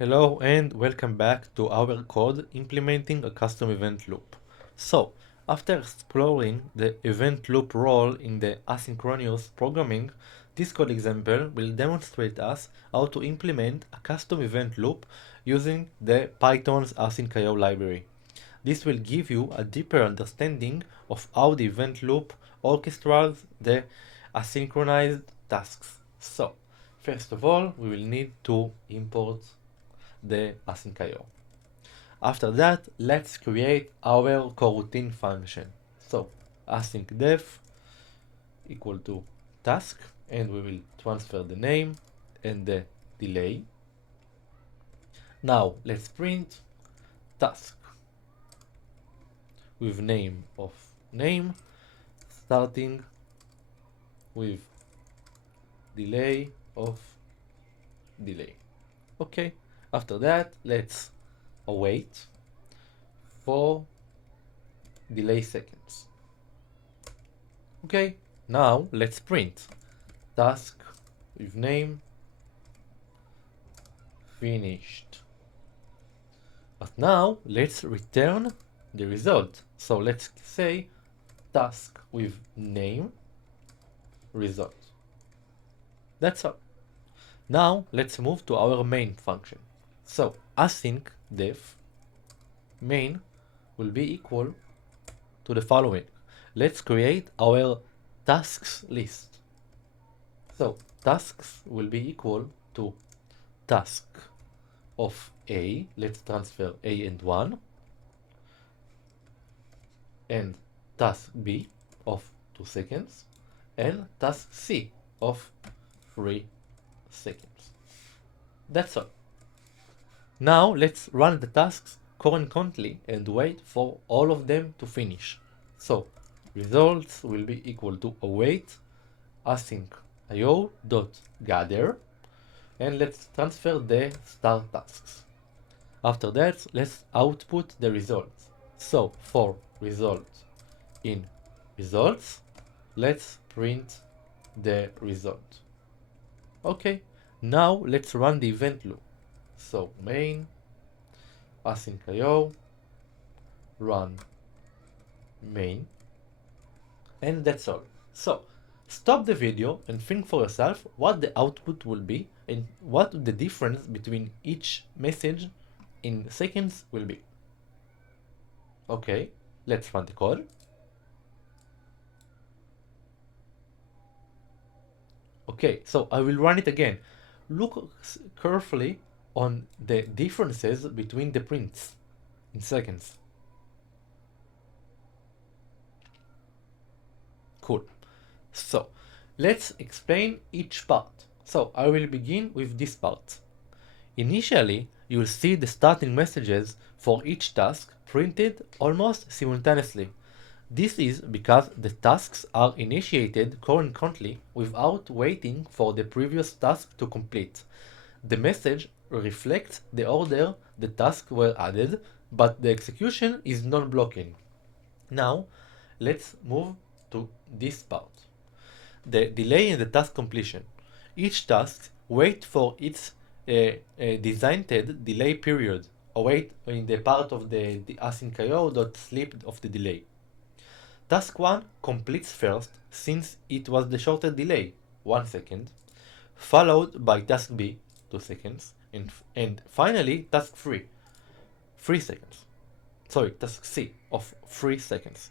Hello and welcome back to our code implementing a custom event loop. So, after exploring the event loop role in the asynchronous programming, this code example will demonstrate us how to implement a custom event loop using the Python's asyncio library. This will give you a deeper understanding of how the event loop orchestrates the asynchronized tasks. So, first of all, we will need to import the asyncio. After that, let's create our coroutine function. So async def equal to task, and we will transfer the name and the delay. Now let's print task with name of name, starting with delay of delay. Okay, after that, let's await for delay seconds. Okay, now let's print task with name finished. But now let's return the result. So let's say task with name result. That's all. Now let's move to our main function. So async def main will be equal to the following. Let's create our tasks list. So tasks will be equal to task of A. Let's transfer A and 1, and task B of 2 seconds, and task C of 3 seconds. That's all. Now let's run the tasks concurrently and wait for all of them to finish. So results will be equal to await async io.gather, and let's transfer the start tasks. After that, let's output the results. So for result in results, let's print the result. Okay, now let's run the event loop. So main async io run main, and that's all. So stop the video and think for yourself what the output will be and what the difference between each message in seconds will be. Okay, let's run the code. Okay, so I will run it again. Look carefully on the differences between the prints in seconds. Cool. So let's explain each part. So I will begin with this part. Initially, you will see the starting messages for each task printed almost simultaneously. This is because the tasks are initiated concurrently without waiting for the previous task to complete. The message reflects the order the tasks were added, but the execution is non-blocking. Now, let's move to this part. The delay in the task completion. Each task waits for its designated delay period, await in the part of the asyncio.sleep of the delay. Task 1 completes first since it was the shortest delay, 1 second, followed by task B, 2 seconds, and finally task 3, 3 seconds. Sorry, task C of 3 seconds.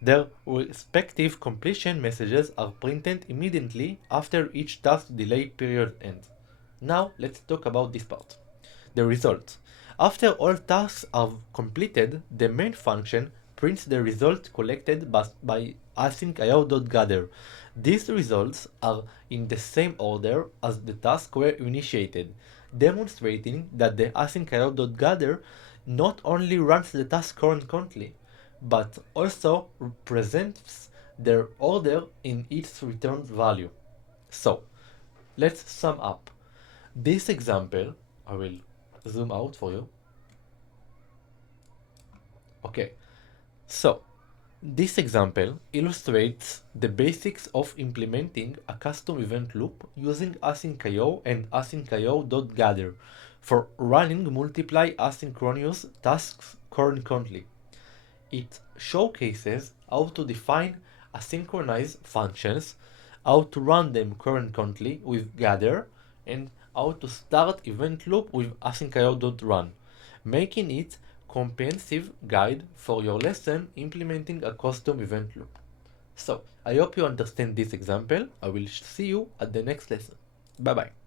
Their respective completion messages are printed immediately after each task delay period ends. Now let's talk about this part. The result. After all tasks are completed, the main function prints the result collected by asyncio.gather. These results are in the same order as the tasks were initiated, demonstrating that the asyncio.gather not only runs the task concurrently, but also represents their order in its returned value. So, let's sum up. This example, I will zoom out for you. Okay, so this example illustrates the basics of implementing a custom event loop using asyncio and asyncio.gather. for running multiple asynchronous tasks concurrently. It showcases how to define asynchronous functions, how to run them concurrently with gather, and how to start event loop with asyncio.run, making it comprehensive guide for your lesson implementing a custom event loop. So, I hope you understand this example. I will see you at the next lesson. Bye bye.